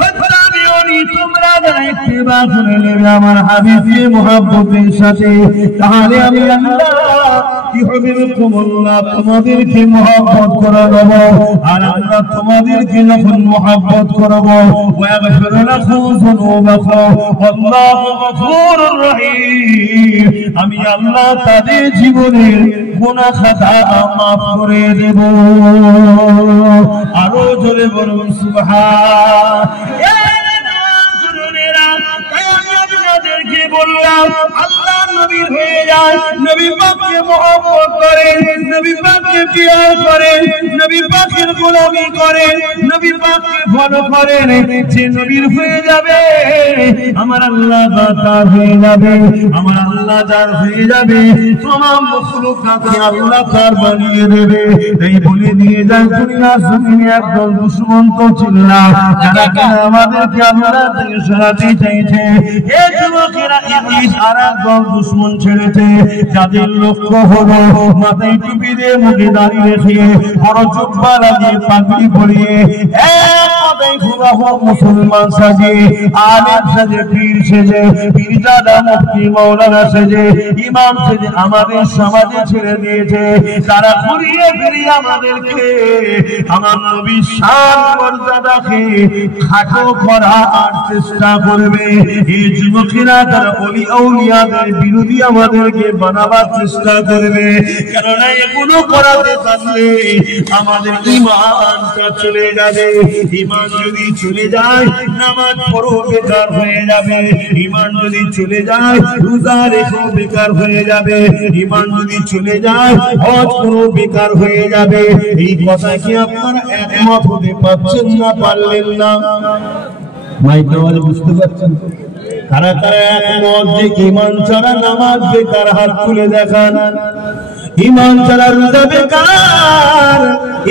ফাত্তাবিউনি, তোমরা যারা ইত্তিবা করে নেবে আমার হাবিবকে মুহাব্বতের সাথে, তাহলে আমি আল্লাহ ইউহিব্বুকুমুল্লাহ, তোমাদেরকে মুহাব্বত করে দেব। আর আল্লাহ তোমাদেরকে যখন মুহাব্বত করব, ওয়া ইয়াগফিরু লাকুম যুনুবাকুম, আল্লাহু গফুরুর রহিম, আমি আল্লাহ তাদের জীবনের গুনাহ খাতা মাফ করে দেব। আরো জোরে বলুন সুবহান। বললাম আল্লাহ নবী হয়ে যায়, নবী পাককে মুহাব্বত করেন, নবী পাককে প্রিয় করেন, নবী পাকের গোলামি করেন, নবী পাককে ফলো করেন, যে নবীর হয়ে যাবে আমার আল্লাহ তার হয়ে যাবে, আমার আল্লাহ যার হয়ে যাবে तमाम মখলুকাতকে আল্লাহ তার বানিয়ে দেবে। এই বলে দিয়ে যায় দুনিয়ার জমিনে একদল দুশমন তো ছিল না, যারা কিনা আমাদেরকে আল্লাহ থেকে সরাতে চাইছে। এ যুবকেরা ইবলিস আর একদল দুশমন ছেড়েছে, যাদের লক্ষ্য হলো মাথায় টুপি দিয়ে মুখে দাড়ি রেখে বড় জুব্বা লাগিয়ে পাগড়ি পরিয়ে মাথায় ফুরাহ মুসলমান সাজে, আলেম সাজে, পীর সেজে, পীরজাদা মুফতি মাওলানা সেজে, ইমাম সেজে আমাদের সমাজে ছেড়ে দিয়েছে। তারা ঘুরিয়ে ফিরিয়ে আমাদেরকে আমার নবীর শান মর্যাদাকে খাটো করার চেষ্টা করবে। এই যুবকেরা তারা ওলি আউলিয়াদের বিরোধী আমাদেরকে বানাবার চেষ্টা করবে, কেননা এগুলো করাতে পারলে আমাদের ঈমানটা চলে যাবে। ঈমান যদি চলে যায় নামাজ পড়ো বেকার হয়ে যাবে, ঈমান যদি চলে যায় রোজা রেখো বেকার হয়ে যাবে, ঈমান যদি চলে যায় হজ করো বেকার হয়ে যাবে। এই কথা কি আপনারা একমত হতে পারছেন না পারলেন না? মাইকে আওয়াজে বুঝতে পারছেন? কারা কারা একমত যে ঈমান ছাড়া নামাজ বেকার? হাত তুলে দেখান। ঈমান ছাড়া রোজা বেকার,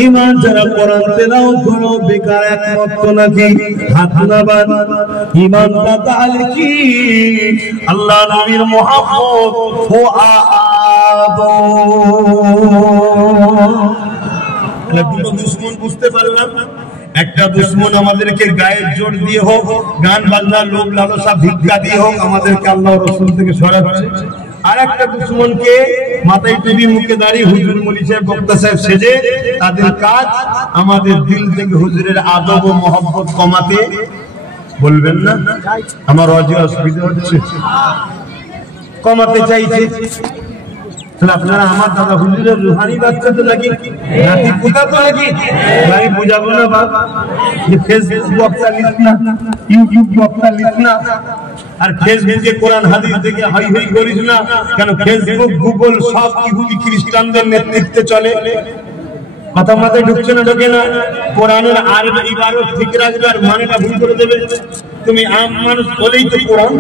ঈমান ছাড়া কোরআন তেলাওয়াত করা বেকার, একমত তো নাকি? হাত তুলাবান। ঈমানটা তাহলে কি? আল্লাহ নবীর মুহাব্বত ও দুটো দুশমন বুঝতে পারলাম। একটা দুশমন আমাদেরকে গায়ের জোর দিয়ে হোক, গান বাজনা, লোভ লালসা, ভিক্ষা দিয়ে হোক আমাদেরকে আল্লাহ রাসূল থেকে সরাচ্ছে। আর একটা দুশমনকে মাথায় টুপি মুখে দাঁড়িয়ে হুজুর মৌলভী সাহেব বক্তা সাহেব সেজে, তাদের কাজ আমাদের দিল থেকে হুজুরের আদব ও মহব্বত কমাতে। বলবেন না আমার অসুবিধা হচ্ছে? কমাতে চাইছে। আপনারা আমার দাদা হুজুরের রুহানি বাচ্চা তো নাকি, নাতি পুতা তো নাকি? ভাই বুঝাবো না বাবা, যে ফেসবুক বক্তা লিখ না, ইউটিউব বক্তা লিখ না, আর ফেসবুকে কোরআন হাদিস দেখে হাই হাই করিস না। কেন ফেসবুক গুগল সব ইহুদি খ্রিস্টানদের নেতৃত্বে চলে। কথা মাথায় ঢুকছে না? ঢোকে না? কোরআনের আর ইবারত ঠিক রাখবে আর মানেটা ভুল করে দেবে। তুমি আম মানুষ বলেই তো কোরআন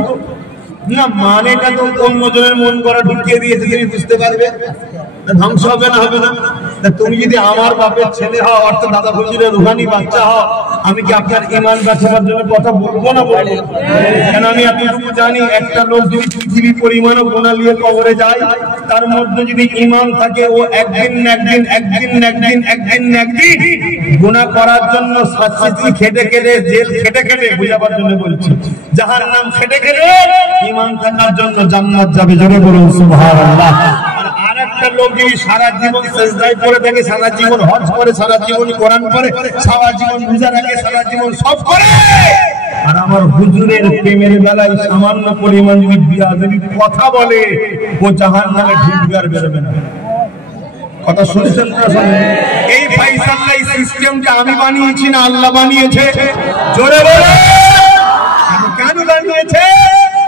না, মানেটা তো অন্যজনের মন করা ঢুকিয়ে দিয়েছে, তুমি বুঝতে পারবে ধ্বংস হবে না? হবে না? তুমি যদি আমার বাপের ছেলে হও অর্থাৎ দাদা হুজুরের রুহানি বাচ্চা হও, আমি কি আপনার ঈমান বাঁচাবার জন্য কথা বলবো না? বলবো। কেন আমি এতটুকু জানি, একটা লোক যদি পৃথিবী পরিমাণও গুনাহ নিয়ে কবরে যায়, তার মধ্যে যদি ঈমান থাকে, ও একদিন গুনাহ করার জন্য শাস্তি খেটে খেটে, জেল খেটে খেটে, বুঝাবার জন্য বলছি, জাহান্নাম খেটে খেটে ঈমান থাকার জন্য জান্নাত যাবে। জোরে বলুন সুবহানাল্লাহ। আর একটা লোক যদি সারা জীবন সিজদায় পড়ে থাকে, সারা জীবন হজ করে, সারা জীবন কোরআন পড়ে, সারা জীবন রোজা রাখে, সারা জীবন সব করে, আর আমার হুজুরের প্রেমের বেলায় সামান্য পরিমাণ যদি বিয়াদবি কথা বলে, ও জাহান্নামে ঢুকবে আর বেরোবে না। কথা শুনছেন না? এই ফাইসাল্লাহ, এই সিস্টেমটা আমি বানিয়েছি না আল্লাহ বানিয়েছে? জোরে বলো। কেন বানিয়েছে?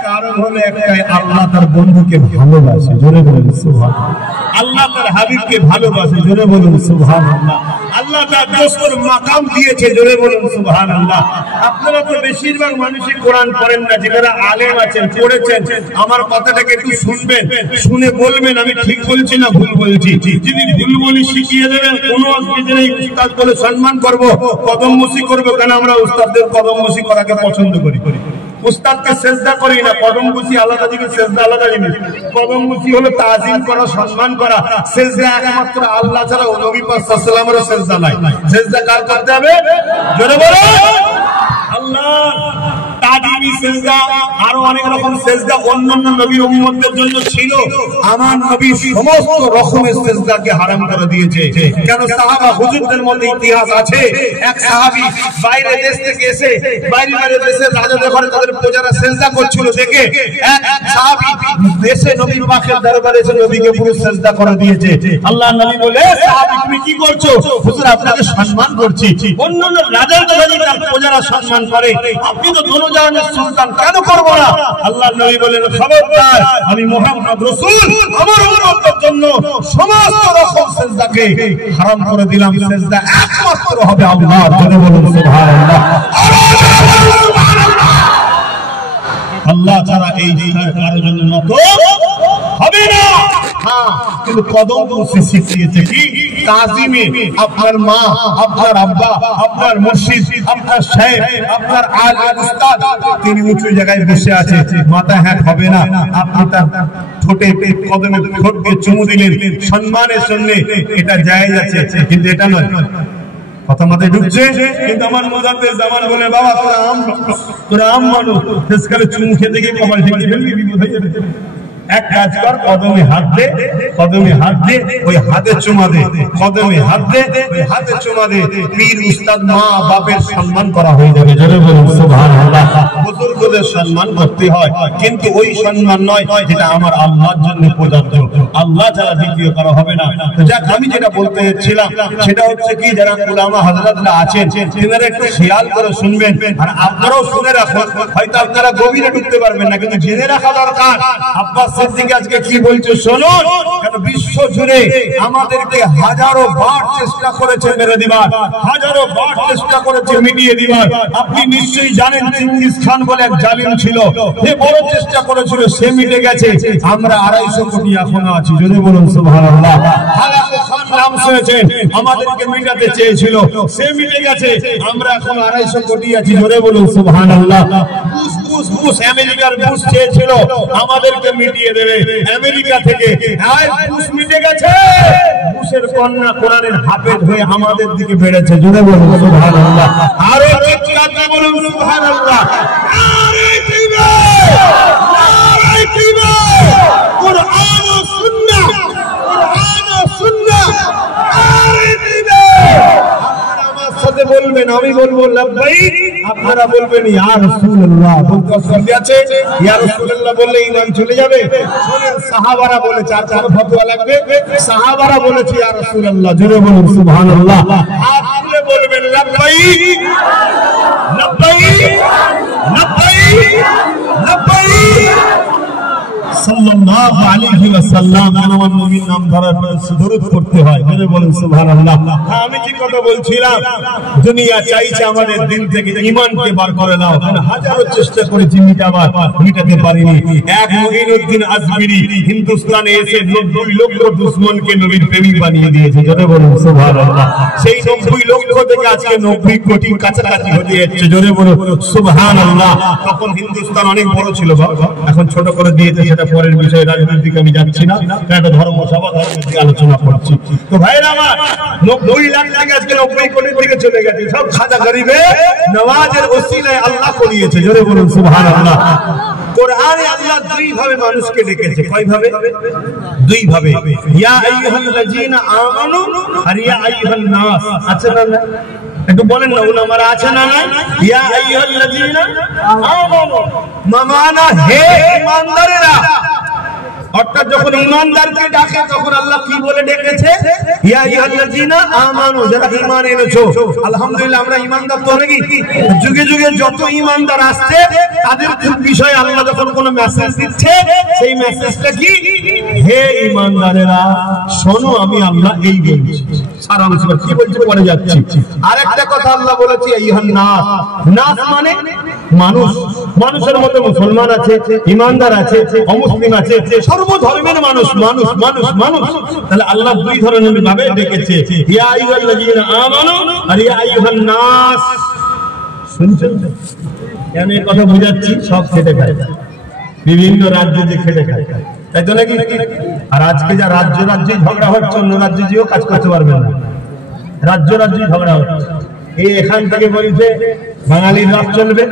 কারণ হলো একটাই, আল্লাহ তার বন্ধুকে ভালোবাসে। জোরে বলুন সুবহানাল্লাহ। আল্লাহ তার হাবিবকে ভালোবাসে। জোরে বলুন সুবহানাল্লাহ। আল্লাহ তার দোস্তর মাকাম দিয়েছে। জোরে বলুন সুবহানাল্লাহ। আপনারা তো বেশিরভাগ মানুষই কোরআন পড়েন না, যারা আলেম আছেন, পড়েছেন, আমার কথাটাকে একটু শুনবেন, শুনে বলবেন আমি ঠিক বলছি না ভুল বলছি। যদি ভুল বলি শিখিয়ে দেবেন, কোনো অসুবিধা নেই। উস্তাদ বলে সম্মান করবো, কদমবুসি করবো, কেন আমরা উস্তাদদের কদমবুসি করাকে পছন্দ করি। উস্তাদকে সেজদা করি না, কদমবুসি আলাদা জিনিস, সেজদা আলাদা জিনিস। কদমবুসি হলো তাজিম করা, সম্মান করা। সেজদা একমাত্র আল্লাহ ছাড়া নবী পাক সাল্লাল্লাহু আলাইহি ওয়াসাল্লামের সেজদা নাই। সেজদা কার করতে হবে? জোরে বলো। আল্লাহ তাজিমি সিজদা আরো অনেক রকম সিজদা অন্যান্য নবীর উম্মতদের জন্য ছিল, আমার নবী সমস্ত রকমের সিজদাকে হারাম করে দিয়েছে। কেন? সাহাবা হুজুরদের মধ্যে ইতিহাস আছে, এক সাহাবী বাইরে দেশ থেকে এসে বাইরে দেশের রাজাদের ঘরে তাদের প্রজারা সিজদা করছিল দেখে এক সাহাবী দেশে নবী পাকের দরবারে এসে নবীকে পুরো সিজদা করে দিয়েছে। আল্লাহ নবী বলে, সাহাবী তুমি কি করছো? হুজুর আপনাকে সম্মান করছি, অন্যান্য রাজাদের ঘরে তার প্রজারা সম্মান করে, আপনি তো দোনো জাহানের সুলতান, কেন করব না? আল্লাহ নবী বলেন, খবরদার, আমি মুহাম্মদ রাসূল আমার উম্মতের জন্য সমস্ত রকম সিজদাকে হারাম করে দিলাম, সিজদা একমাত্র হবে আল্লাহর জন্য। বলুন সুবহানাল্লাহ। আল্লাহ ছাড়া এই কারোর জন্য নত হবে না। হ্যাঁ, কিন্তু কদম বসে শিখিয়েছে কি? তাজিমে আপনার মা, আপনার আব্বা, আপনার মুর্শিদ, আপনার শাইখ, আপনার আলেম উস্তাদ তিনি উঁচু জায়গায় বসে আছে, মাথা হ্যাঁ হবে না, আপনি তার ঠোঁটে কদমে ঠোঁটকে চুমু দিলেন সম্মানের জন্য, এটা জায়েজ আছে, কিন্তু এটা নয়। কথা মাথায় ঢুকছে? কিন্তু আমার মুজাদ্দিদ জামান বলে, বাবা তোরা আম মানুষ, শেষকালে চুমু খেতে গিয়ে কপাল ঠেকিয়ে ফেলবি, বিপদ হয়ে যাবে। এক কাজ কর, কদমে হাত দে, কদমে হাত দে, ওই হাতে চুমা দে, কদমে হাত দে, ওই হাতে চুমা দে, পীর উস্তাদ মা বাপের সম্মান করা হয়ে যাবে। জোরে বলুন সুবহানাল্লাহ। বুজুর্গদের সম্মান করতে হয়, কিন্তু ওই সম্মান নয় যেটা আমার আল্লাহর জন্য প্রযোজ্য, আল্লাহ ছাড়া দ্বিতীয় করা হবে না। তো যাক, আমি যেটা বলতে চাচ্ছিলাম সেটা হচ্ছে কি, যারা উলামা হযরতরা আছেন তিনারা একটু খেয়াল করে শুনবেন, আর আপনারাও শুনে রাখুন। হয়তো আপনারা গভীরে ঢুকতে পারবেন না, কিন্তু জেনে রাখা দরকার। আব্বাস সিদ্দিক আজকে কি বলছে শুনুন। কারণ বিশ্ব জুড়ে আমাদেরকে হাজারো বার চেষ্টা করেছে মেরে দিবার, হাজারো বার চেষ্টা করেছে মিটিয়ে দিবার। আপনি নিশ্চয়ই জানেন চেঙ্গিস খান বলে এক জালিম ছিল, সে বড় চেষ্টা করেছিল, সে মিটে গেছে। আমরা 250 কোটি এখনো আছি। যদি বলুন সুবহানাল্লাহ। হালাকু খান নাম শুনেছেন, আমাদেরকে মিটাতে চেয়েছিল, সে মিটে গেছে। আমরা এখন 250 কোটি আছি। জোরে বলুন সুবহানাল্লাহ। বুশ আমেরিকার বুশ চেয়েছিল আমাদেরকে মিটিয়ে দেবে আমেরিকা থেকে, আর বুশ মিটে গেছে। বুশের কন্যা কোরআনের হাফেজ হয়ে আমাদের দিকে বেড়েছে। জোরে বলুন সুবহানাল্লাহ। আরো চিৎকার দিয়ে বলুন সুবহানাল্লাহ। আরে দিবে, আরে দিবে। কুরআন ও সুন্নাহ, কুরআন ও সুন্নাহ, আরে দিবে। সাথে বলবেন, আমি বলবো লাব্বাইক, আপনারা বলবেন ইয়া রাসূলুল্লাহ। বলতে অসুবিধা আছে? ইয়া রাসূলুল্লাহ বললে ঈমান চলে যাবে? শুনেন, সাহাবারা বলেছে, আর কারো ফতোয়া লাগবে? সাহাবারা বলেছে ইয়া রাসূলুল্লাহ। জোরে বলুন সুবহানাল্লাহ। আপনি বলবেন লাব্বাইক, লাব্বাইক, লাব্বাইক, লাব্বাইক। সাল্লাল্লাহু আলাইহি ওয়াসাল্লাম আমার নবীর নাম ধরার পর দরুদ পড়তে হয়। জোরে বলুন সুবহানাল্লাহ। আমি যে কথা বলছিলাম, দুনিয়া চাইছে আমাদের দিল থেকে ঈমানকে বার করে নাও। হাজারো চেষ্টা করেছি মিটাতে পারিনি। এক মুঈনুদ্দিন আজমিরি হিন্দুস্তানে এসে 90 লক্ষ দুশমনকে নবীর প্রেমিক বানিয়ে দিয়েছে। জোরে বলুন সুবহানাল্লাহ। সেই 90 লক্ষ থেকে আজকে 90 কোটি কাছাকাছি হতে যাচ্ছে। জোরে বলুন সুবহানাল্লাহ। তখন হিন্দুস্তান অনেক বড় ছিল, এখন ছোট করে দিয়েছে। সেটা পরের বিষয়, রাজনীতিক আমি যাচ্ছি না, একটা ধর্মসভা ধর্মের আলোচনা করছি। তো ভাইরা আমার, 90 লাখ থেকে আজকে 90 কোটির দিকে চলে গেছে। সব খাজা গরিবে নওয়াজের ওসিলায় আল্লাহ করিয়েছে। জোরে বলুন সুবহানাল্লাহ। কোরআনে আল্লাহ দুই ভাবে মানুষকে ডেকেছে। কয় ভাবে? দুই ভাবে। ইয়া আইয়ুহাল্লাযীনা আমানু আর ইয়া আইয়ুহান নাস। আছে না? একটু বলেন না, উলামারা আছে না? না, ইয়া আইয়ুহাল্লাযীনা আমানু মামানা হে ঈমানদারেরা। অর্থাৎ যখন ঈমানদারকে ডাকে তখন আল্লাহ কি বলে ডেকেছে? ইয়া আইয়ুহাল্লাযীনা আমানু, যারা ঈমান এনেছো। আলহামদুলিল্লাহ, আমরা ঈমানদার তো নাকি? যুগে যুগে যত ঈমানদার আসছে তাদের বিষয়ে আল্লাহ যখন কোনো মেসেজ দিচ্ছে, সেই মেসেজটা কি? হে ঈমানদারেরা শোনো, আমি আল্লাহ এই বলছি। সারাংশ কি বলছে পরে যাচ্ছি। আরেকটা কথা আল্লাহ বলেছে আইয়ুহান নাস। নাস মানে মানুষ। মানুষের মধ্যে মুসলমান আছে, ঈমানদার আছে, অমুসলিম আছে, সর্বধর্মের মানুষ। মানুষ মানুষ মানুষ। তাহলে আল্লাহ দুই ধরনের ভাবে ডেকেছে, ইয়া আইয়ুহাল্লাযীনা আমানু আর ইয়া আইয়ুহান নাস। শুনছেন? কেন এই কথা বুঝাচ্ছি? সব খেটে খায়, বিভিন্ন রাজ্যে যে খেটে খায়, তাই তো নাকি? আর আজকে যা রাজ্যে ঝগড়া হচ্ছে, অন্য রাজ্যে যেও কাজ করতে পারবে না। রাজ্যে ঝগড়া হচ্ছে। এখান থেকে বলছে বাঙালির রাজ চলবে,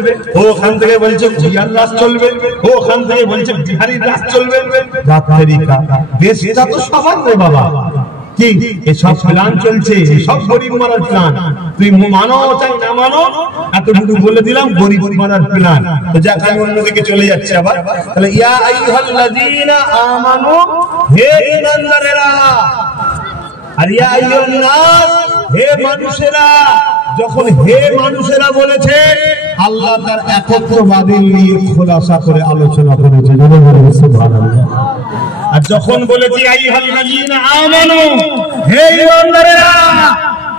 ওখান থেকে বলছে ভুইয়ার রাজ চলবে, ওখান থেকে বলছে বিহারির রাজ চলবে। দেশটা তো সবার রে বাবা, কি এসব প্ল্যান চলছে, সব গরিব মারার প্ল্যান। তুই মানো চাই না মানো, এতটুকু বলে দিলাম গরিব মারার প্ল্যান। তো যাক আমি অন্যদিকে চলে যাচ্ছি আবার। তাহলে ইয়া আইয়ুহাল্লাযীনা আমানু, হে ঈমানদারেরা, আর ইয়া আইয়ুহান নাস, হে মানুষেরা। যখন হে মানুষেরা বলেছে, আল্লাহ তার একত্ববাদী নিয়ে খোলাসা করে আলোচনা করেছে। সুবহানাল্লাহ। আর যখন বলেছি আইয়ুহাল্লাযীনা আমানু, হে ঈমানদারেরা,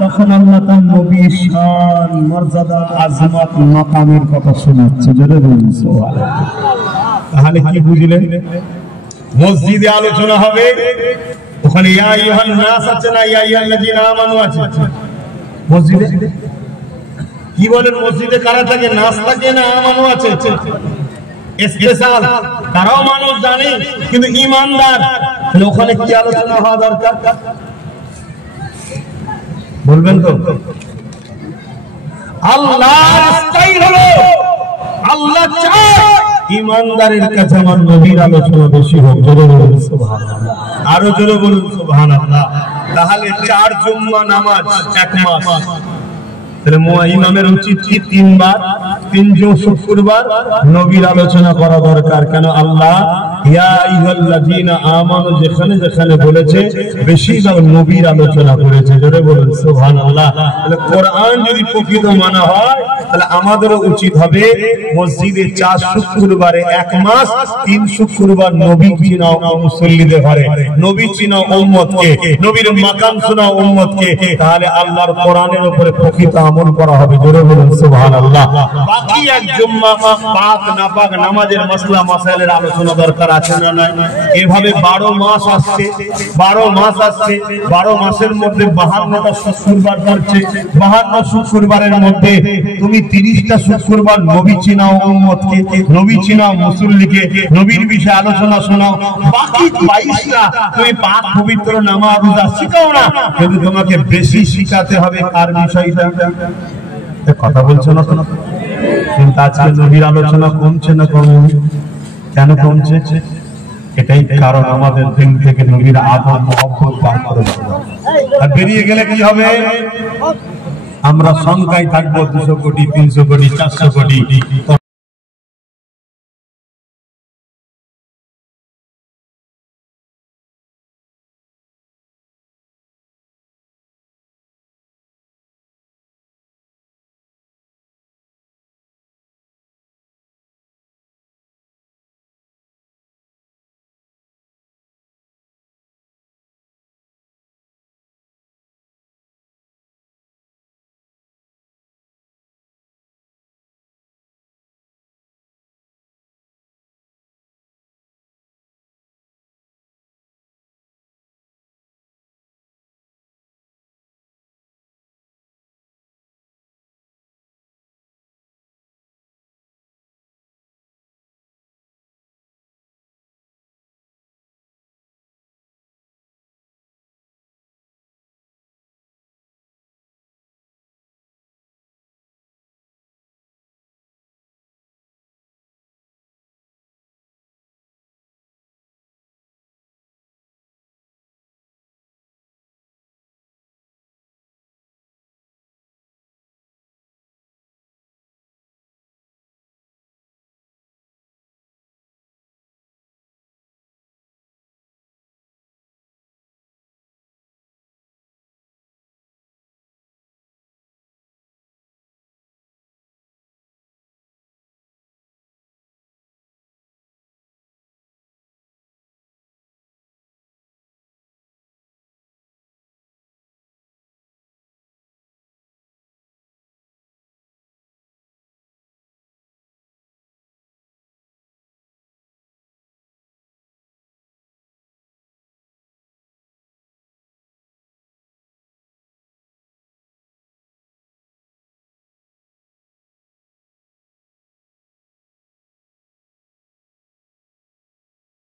তখন আল্লাহ তার নবীর শান, মর্যাদা, আজমত, মাকামের কথা শোনাচ্ছে। জোরে বলুন সুবহানাল্লাহ। তাহলে কি বুঝলেন? মসজিদে আলোচনা হবে, ওখানে ইয়া আইয়ুহান নাস আছে না, ইয়া আইয়ুহাল্লাযীনা আমানু আছে। মসজিদে কি বলেন? মসজিদে কারা থাকে? নাস থাকে না আমানু আছে? স্পেশাল, তারাও মানুষ জানে, কিন্তু ঈমানদার। ওখানে কি আলোচনা হওয়া দরকার বলবেন তো? আল্লাহর স্টাইল হলো, আল্লাহ চায় ঈমানদারের কাছে আমার নবীর আলোচনা বেশি হোক। জোরে বলুন সুবহানাল্লাহ, আরো জোরে বলুন সুবহানাল্লাহ। তাহলে 4 জুম্মা নামাজ 1 মাস, তাহলে ইমামের উচিত কি 3 বার, 3 শুক্রবার নবীর আলোচনা করা দরকার। কেন? আল্লাহ ইয়া আইয়ুহাল্লাযীনা আমানু যেখানে যেখানে বলেছে, বেশিরভাগ নবীর আলোচনা করেছে। জোরে বলুন সুবহানাল্লাহ। তাহলে কোরআন যদি প্রকৃত মানা হয়, তাহলে আমাদেরও উচিত হবে মসজিদে 4 শুক্রবারে 1 মাস, 3 শুক্রবার নবী চিনাও মুসল্লিদের ঘরে, নবী চিনাও উম্মতকে, নবীর মাকাম শোনাও উম্মতকে। তাহলে আল্লাহর কোরআনের উপরে প্রকৃত আমল করা হবে। জোরে বলুন সুবহানাল্লাহ। বাকি 1 জুম্মা পাক না পাক নামাজের মাসলা মাসাইলের আলোচনা দরকার আছে না নাই? এভাবে 12 মাস আসছে, 12 মাস আসছে, 12 মাসের মধ্যে 52টা শুক্রবার পড়ছে। 52 শুক্রবারের মধ্যে তুমি 30টা শুক্রবার নবী চিনাও উম্মতকে, নবী চিনাও মুসল্লিকে, নবীর বিষয়ে আলোচনা শোনাও। বাকি 22টা তুমি পাক পবিত্র নামাজ রোজা শিখাও না, কিন্তু তোমাকে বেশি শিখাতে হবে কার বিষয়টা? কথা বলছো না তো? কিন্তু আজকে নবীর আলোচনা কমছে না কমছে? কেন কমছে? এটাই কারণ আমাদের দিন থেকে নবীর আদব মহব্বত বার করে দেওয়া। আর বেরিয়ে গেলে কি হবে? আমরা সংখ্যায় থাকবো 200 কোটি, 300 কোটি, 400 কোটি।